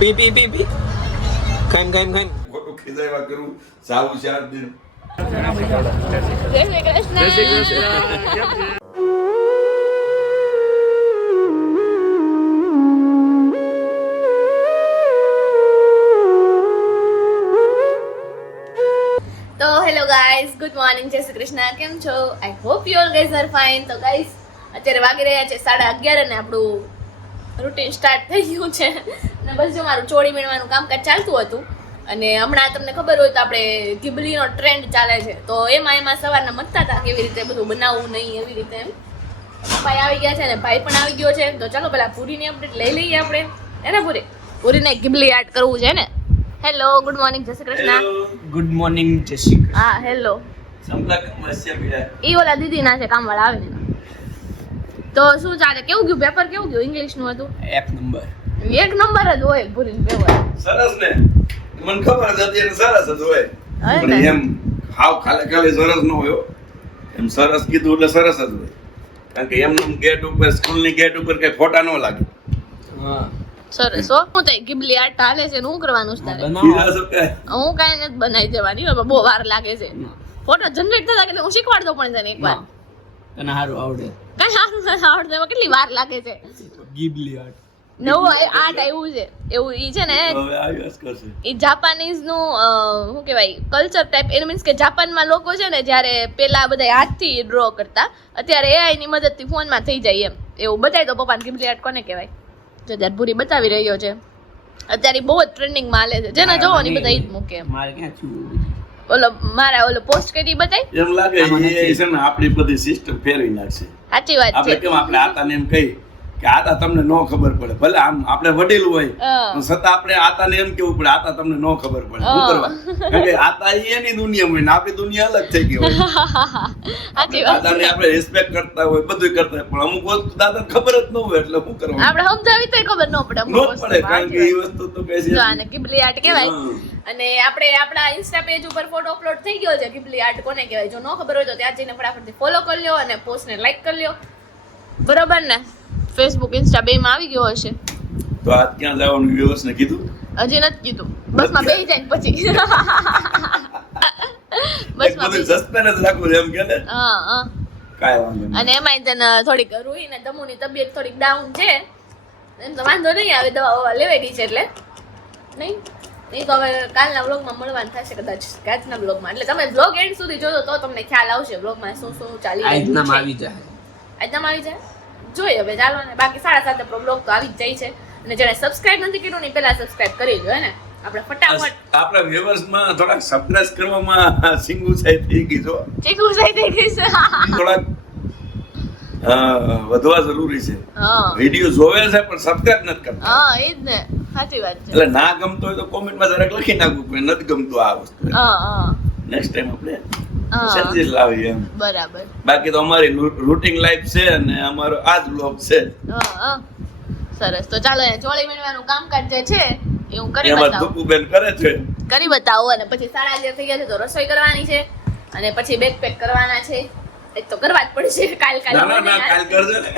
પી ખાઈમ ખોટું ખીજાવા કરું સાવું 4 દિન. જય શ્રી કૃષ્ણ. તો હેલો ગાઈઝ, ગુડ મોર્નિંગ, જય શ્રી કૃષ્ણ. કેમ છો? I hope you all guys are fine. તો ગાઈઝ અત્યારે વાગી રહ્યા છે 11:30 અને આપણું રૂટીન સ્ટાર્ટ થઈ ગયું છે અને બસ જો મારું ચોળી વીણવાનું કામકાજ ચાલતું હતું. અને હમણાં તમને ખબર હોય તો આપણે ગિબલીનો ટ્રેન્ડ ચાલે છે, તો એમાં સવારના મથતા હતા કેવી રીતે બધું બનાવવું નહીં એવી રીતે. એમ પપ્પાએ આવી ગયા છે અને ભાઈ પણ આવી ગયો છે. તો ચાલો પેલા પૂરીની અપડેટ લઈ લઈએ આપણે. એને પૂરીને ગિબલી આર્ટ કરવું છે ને. હેલો, ગુડ મોર્નિંગ, જય શ્રી કૃષ્ણ. ગુડ મોર્નિંગ જય શ્રી કૃષ્ણ. હા હેલો. ઈ ઓલા દીદી ના છે કામવાળા આવે ને. તો શું ચાલે? કેવું ગયું પેપર? કેવું ગયું? ઇંગ્લિશ નું હતું? એક નંબર જ હોય પૂરીનું પેપર. સરસ ને, મને ખબર હતી એને સરસ જ હોય, પણ એમ હાવ ખાલી સરસ ન હોય. એમ સરસ કીધું એટલે સરસ જ હોય, કારણ કે એમનું ગેટ ઉપર, સ્કૂલની ગેટ ઉપર કઈ ખોટા ન લાગે. હા સરસ. હો હું તો ગિબલી આર્ટ હાલે છે ને, હું કરવાનું છે તારે? હું કાંઈ નથી બનાવી દેવાની, બહુ વાર લાગે છે. ફોટો જનરેટ થતા એટલે હું શીખવાડ દઉં પણ તને એકવાર. તને સારું આવડે? કઈ સારું નથી આવડતું, એમાં કેટલી વાર લાગે છે. ગિબલી આર્ટ નવું આર્ટ આવ્યું છે એવું. ઈ છે ને ઈ જાપાનીઝ નું શું કહેવાય કલ્ચર ટાઈપ. એ મીન્સ કે જાપાનમાં લોકો છે ને જ્યારે પેલા બધા હાથથી ડ્રો કરતા, અત્યારે એઆઈ ની મદદથી ફોનમાં થઈ જાય એમ. એવું બતાવી દો પપ્પાને. ગિબલી આર્ટ કોને કહેવાય? જો ત્યારે પૂરી બતાવી રહ્યો છે. અત્યારે બહુ જ ટ્રેન્ડિંગ માં હાલે છે. જેને જોવો ને બધા ઈ જ મૂકે. મારે ક્યાં છું ઓલો પોસ્ટ કરી બતાવી. એમ લાગે એ છે ને આપણી બધી સિસ્ટમ ફેરવી નાખશે. સાચી વાત છે. આપણે કેમ આપણે આતાને એમ કહી કે આતા તમને ન ખબર પડે, ભલે આમ આપણે વડીલ હોય પણ છતાં આપણે આતાને એમ કેવું પડે આતા તમને ન ખબર પડે. શું કરવા? કારણ કે આતા એની દુનિયા હોય ને આપણી દુનિયા અલગ થઈ ગઈ હોય. દાદાને આપણે રિસ્પેક્ટ કરતા હોય, બધું કરતા હોય, પણ અમુક વસ્તુ દાદાને ખબર જ ન હોય એટલે શું કરવાનું? આપણે સમજાવી તોય ખબર ન પડે. ન પડે, કારણ કે એ વસ્તુ તો કઈ છે. આને ગિબલી આર્ટ કહેવાય. અને આપણે આપણા ઇન્સ્ટા પેજ ઉપર ફોટો અપલોડ થઈ ગયો છે. ગિબલી આર્ટ કોને કહેવાય? જો ન ખબર હોય તો ત્યાં જઈને ફટાફટથી ફોલો કરી લ્યો અને પોસ્ટને લાઈક કરી લ્યો. બરોબર ને? ફેસબુક, ઇન્સ્ટા બે માં આવી ગયો હશે. તો આજ ક્યાં જવાનું વ્યવસ્થા કીધું? હજી નથી કીધું. બસમાં બેસી જાય પછી બસમાં સસ્પેન્સ જ રાખવું છે એમ કે ને. હા કાંઈ વાંધો નહીં. અને એમાંય તને થોડીક રૂહી ને દમુની તબિયત થોડીક ડાઉન છે. એમ તો વાંધો નહીં આવે, દવા લેવાઈ છે એટલે નહીં. એ તો હવે કાલના વ્લોગમાં મળવાનું થશે કદાચ, આજના વ્લોગમાં. એટલે તમે વ્લોગ એન્ડ સુધી જોજો તો તમને ખ્યાલ આવશે વ્લોગમાં શું શું ચાલી રહ્યું છે. આજનામાં આવી જાય. આજનામાં આવી જાય. જોઈએ હવે, ચાલો ને. બાકી 7:30 આપણો બ્લોગ તો આવી જ જાય છે. અને જેને સબસ્ક્રાઇબ નથી કર્યું ને પહેલા સબસ્ક્રાઇબ કરી દો ને. આપણે ફટાફટ આપણા વ્યુઅર્સમાં થોડાક સરપ્રાઈઝ કરવામાં સિંગુ સાઈ થઈ ગઈ છો. ચીકુ સાઈ થઈ ગઈ છે. થોડાક વધવા જરૂરી છે. હા વિડિયો જોવે છે પણ સબસ્ક્રાઇબ નથી કરતા. હા એ જ ને, સાચી વાત છે. એટલે ના ગમતો હોય તો કોમેન્ટમાં જરાક લખી નાખવું કે નથી ગમતું આ વસ્તુ. હા નેક્સ્ટ ટાઈમ આપણે સજેસ્ટ લાવીએ એમ. બરાબર. બાકી તો અમારી રૂટિન લાઈફ છે અને અમારો આ જ બ્લોગ છે. સરસ. તો ચાલો ચોળી વીણવાનું કામકાજ જે છે એ હું કરી એમાં બતાવું. ધુકુબેન કરે છે. કરી બતાવો. અને પછી 11:30 થઈ ગયા છે તો રસોઈ કરવાની છે અને પછી બેગ પેક કરવાના છે. એ તો કરવા જ પડશે. કાલ કાલ કરજો ને.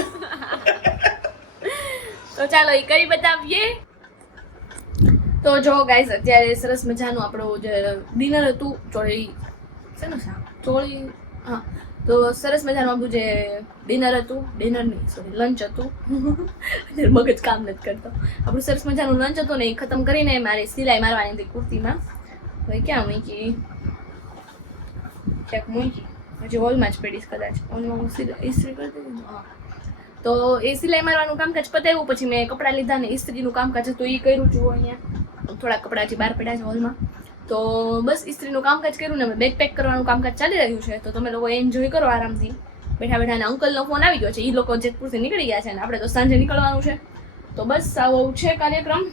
તો ચાલો એ કરી બતાવીએ. તો જો ગાઈઝ અત્યારે સરસ મજાનું આપણું જે ડિનર હતું, ચોળી છે ને ચોળી, હા, તો સરસ મજાનું આપણું જે ડિનર હતું, ડિનર નહીં સોરી લંચ હતું. મગજ કામ નથી કરતો. આપણું સરસ મજાનું લંચ હતું ને એ ખતમ કરીને મારે સિલાઈ મારવાની હતી કુર્તીમાં. હવે ક્યાં મૂકી? ક્યાંક મૂકી, હજી હોલમાં જ પડીશ કદાચ. ઓલમાં ઇસ્ત્રી કરી દીધી. હા, તો એ સિલાઈ મારવાનું કામકાજ પતાવ્યું. પછી મેં કપડાં લીધા ને ઇસ્ત્રીનું કામકાજ હતું એ કર્યું. જુઓ અહીંયા થોડા કપડાં હજી બહાર પડ્યા છે હોલમાં. તો બસ ઇસ્ત્રીનું કામકાજ કર્યું ને બેગ પેક કરવાનું કામકાજ ચાલી રહ્યું છે. તો તમે લોકો એન્જોય કરો આરામથી બેઠા બેઠા. અંકલનો ફોન આવી ગયો છે. એ લોકો જેતપુરથી નીકળી ગયા છે અને આપણે તો સાંજે નીકળવાનું છે. તો બસ આવો છે કાર્યક્રમ.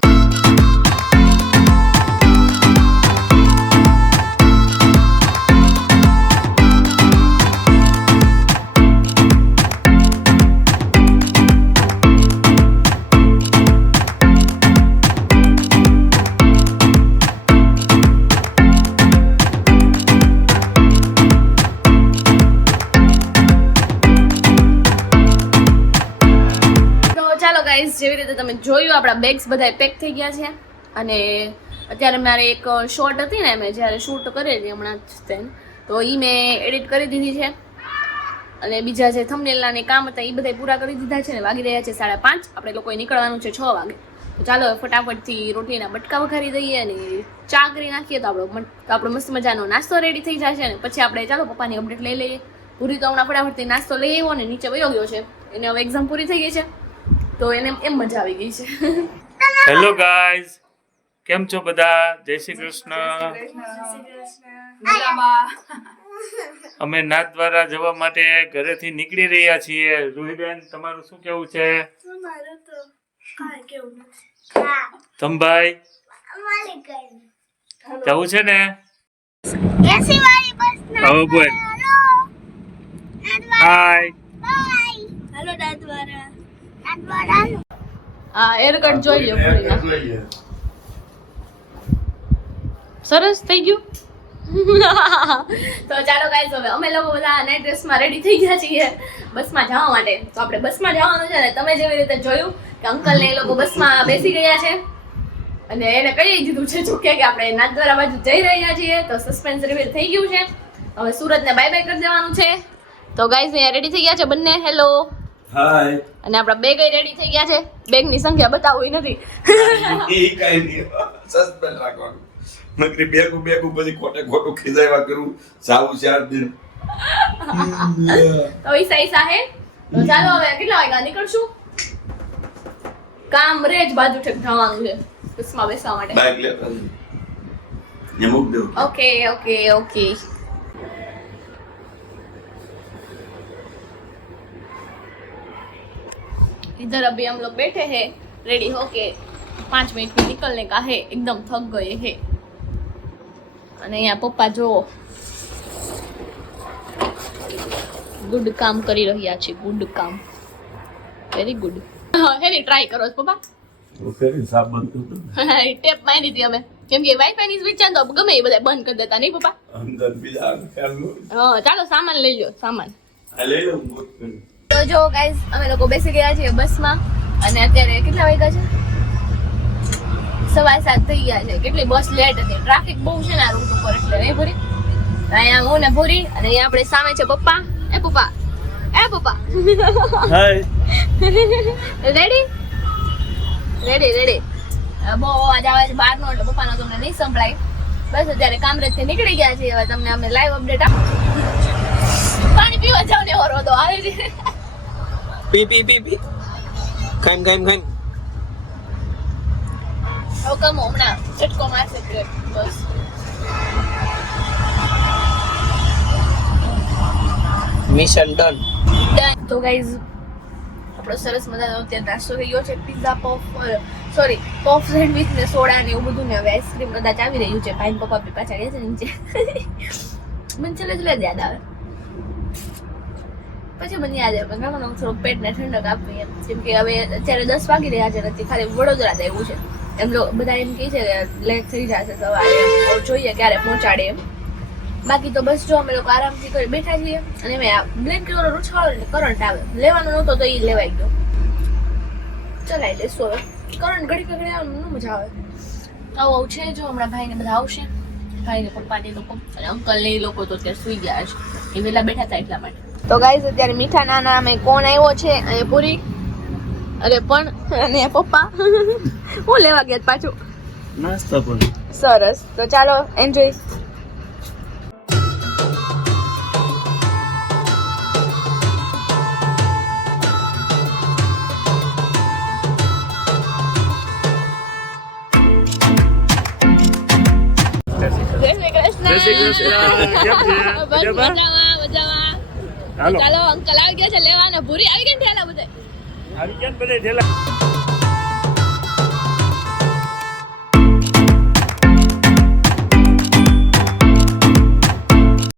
ગાઈઝ જેવી રીતે તમે જોયું આપણા બેગ્સ બધા પેક થઈ ગયા છે અને અત્યારે મારે એક શોર્ટ હતી ને મેં જ્યારે શૂટ કરેલી હમણાં જ તેને, તો એ મેં એડિટ કરી દીધી છે અને બીજા જે થંબનેલના ને કામ હતા એ બધા પૂરા કરી દીધા છે ને વાગી રહ્યા છે 5:30. આપણે લોકોએ નીકળવાનું છે 6 વાગે. તો ચાલો ફટાફટથી રોટલીના બટકા વઘારી દઈએ અને ચા કરી નાખીએ તો આપણો મસ્ત મજાનો નાસ્તો રેડી થઈ જશે ને પછી આપણે ચાલો પપ્પાની અપડેટ લઈ લઈએ. પૂરી તો હમણાં ફટાફટથી નાસ્તો લઈ આવ્યો ને નીચે વયો ગયો છે, એને હવે એક્ઝામ પૂરી થઈ ગઈ છે તો એને એમ મજા આવી ગઈ છે. હેલો ગાઈઝ, કેમ છો બધા? જય શ્રી કૃષ્ણ. અમે નાથ દ્વારા જવા માટે ઘરેથી નીકળી રહ્યા છીએ. રૂહીબેન, તમારું શું કેવું છે? તમભાઈ જવું છે ને? હવે બોલ હાય. હા, હેરકટ જોઈ લો પૂરીના. સરસ થઈ ગયું. તો ચાલો ગાઈસ, હવે અમે લોકો બધા નાઇટ ડ્રેસમાં રેડી થઈ ગયા છીએ બસમાં જવા માટે. તો આપણે બસમાં જવાનું છે ને તમે જેવી રીતે જોયું કે અંકલ ને એ લોકો બસમાં બેસી ગયા છે અને એને કહી દીધું છે જોકે કે આપણે નાથદ્વારા બાજુ જઈ રહ્યા છીએ. તો સસ્પેન્સ રિવીલ થઈ ગયું છે. હવે સુરતને બાય બાય કરી દેવાનું છે. તો ગાઈસ અહીંયા રેડી થઈ ગયા છે બંને. Hello hi. અને આપણા બેગ રેડી થઈ ગયા છે. બેગની સંખ્યા બતાવવી નથી. એ કાઈ નહીં, સસ્પેન્સ રાખવાનું. નકરી બેગું પછી ખોટું ખીજાવ્યા કરું. સાવું 4 દિન તો ઈસા હે. તો ચાલો હવે કેટલા વાગ્યા નીકળશું? કામરેજ બાજુ ઠેક જવાનું છે બસમાં બેસવા માટે. બાઇક લેતા ને મૂક દો. Okay okay okay. इधर अभी हम लोग बैठे हैं रेडी होके 5 मिनट में निकलने का है. एकदम थक गए हैं. અને અહીંયા પપ્પા જો ગુડ કામ કરી રહ્યા છે. ગુડ કામ, વેરી ગુડ. હેરી ટ્રાય કરો છો પપ્પા? ઓકે, સાબ બંધ કરતો. ટેપ મારી હતી અમે, કેમ કે વાઈફાઈ ની સ્વિચ તો ગમે એ બધા બંધ કરી દેતા નહીં પપ્પા? અંદર બીજા ખ્યાલ નો. હા, ચાલો સામાન લઈ લો. સામાન આ લઈ લઉં બોટ કરી. તો જો ગાઈઝ, અમે લોકો બેસી ગયા છીએ બસમાં અને અત્યારે કેટલા વાગ્યા છે? 7:15 થઈ ગયા છે. કેટલી બસ લેટ હતી, ટ્રાફિક બહુ છે ને આ રૂટ ઉપર એટલે નહીં પૂરી. અહીંયા હું ને પૂરી અને અહીંયા આપણે સામે છે પપ્પા. એ પપ્પા, એ પપ્પા. હાય. Ready ready ready. બહુ અવાજ આવે છે બહારનો એટલે પપ્પાનો તમને નહીં સંભળાય. બસ અત્યારે કામરેજથી નીકળી ગયા છીએ. હવે તમને અમે લાઈવ અપડેટ પાણી પીવા જાવ ને એવો રોદો આવે છે. પી ખાઈમ હવે કમો હમણાં ચટકો મારશે ટ્રેક. બસ મિશન ડન. તો ગાઈઝ, આપણો સરસ મજાનો અત્યારે નાસ્તો થઈ ગયો છે. પિઝા પફ સેન્ડવિચ ને સોડા ને એવું બધું ને હવે આઈસ્ક્રીમ કદાચ આવી રહ્યું છે. ભાઈ પપ્પા બી પાછા ગયા છે નીચે. મને ચલે યાદ આવે પછી મને યાદ આવે કાકાનો થોડું પેટને ઠંડક આપવી એમ. કેમ કે હવે અત્યારે 10 વાગી રહ્યા છે નથી ખાલી વડોદરા આવ્યું છે એમ. બધા એમ કહે છે કે લેટ થઈ જશે સવારે, જોઈએ ક્યારે પહોંચાડે એમ. બાકી તો બસ જો અમે લોકો આરામથી કરી બેઠા છીએ અને મેં બ્લેન્કેટ વાળો રૂછાળો એટલે કરંટ આવે. લેવાનો નહોતો તો એ લેવાઈ ગયો. ચલાવી લેશું હવે. કરંટ ઘડી આવવાનું ન મજા આવે. આવું છે જો હમણાં ભાઈને બધા આવશે. ભાઈને પપ્પાને લોકો અને અંકલ ને એ લોકો તો ત્યાં સુઈ ગયા છે. એ વેલા બેઠા હતા એટલા માટે. તો ગાઈસ, અત્યારે મીઠા નાના અમે કોણ આવ્યો છે અહીંયા પૂરી અરે પણ અને પપ્પા હું લેવા ગયા પાછું નાસ્તા પણ સરસ. તો ચાલો એન્જોય. જય શ્રી કૃષ્ણ. કેમ છે? મજામાં? હાલો. ચાલો અંકલ આવી ગયા છે લેવાના. ભૂરી આવી ગઈ ને ઠેલા બધા આવી ગયા ને બધે ઢેલા.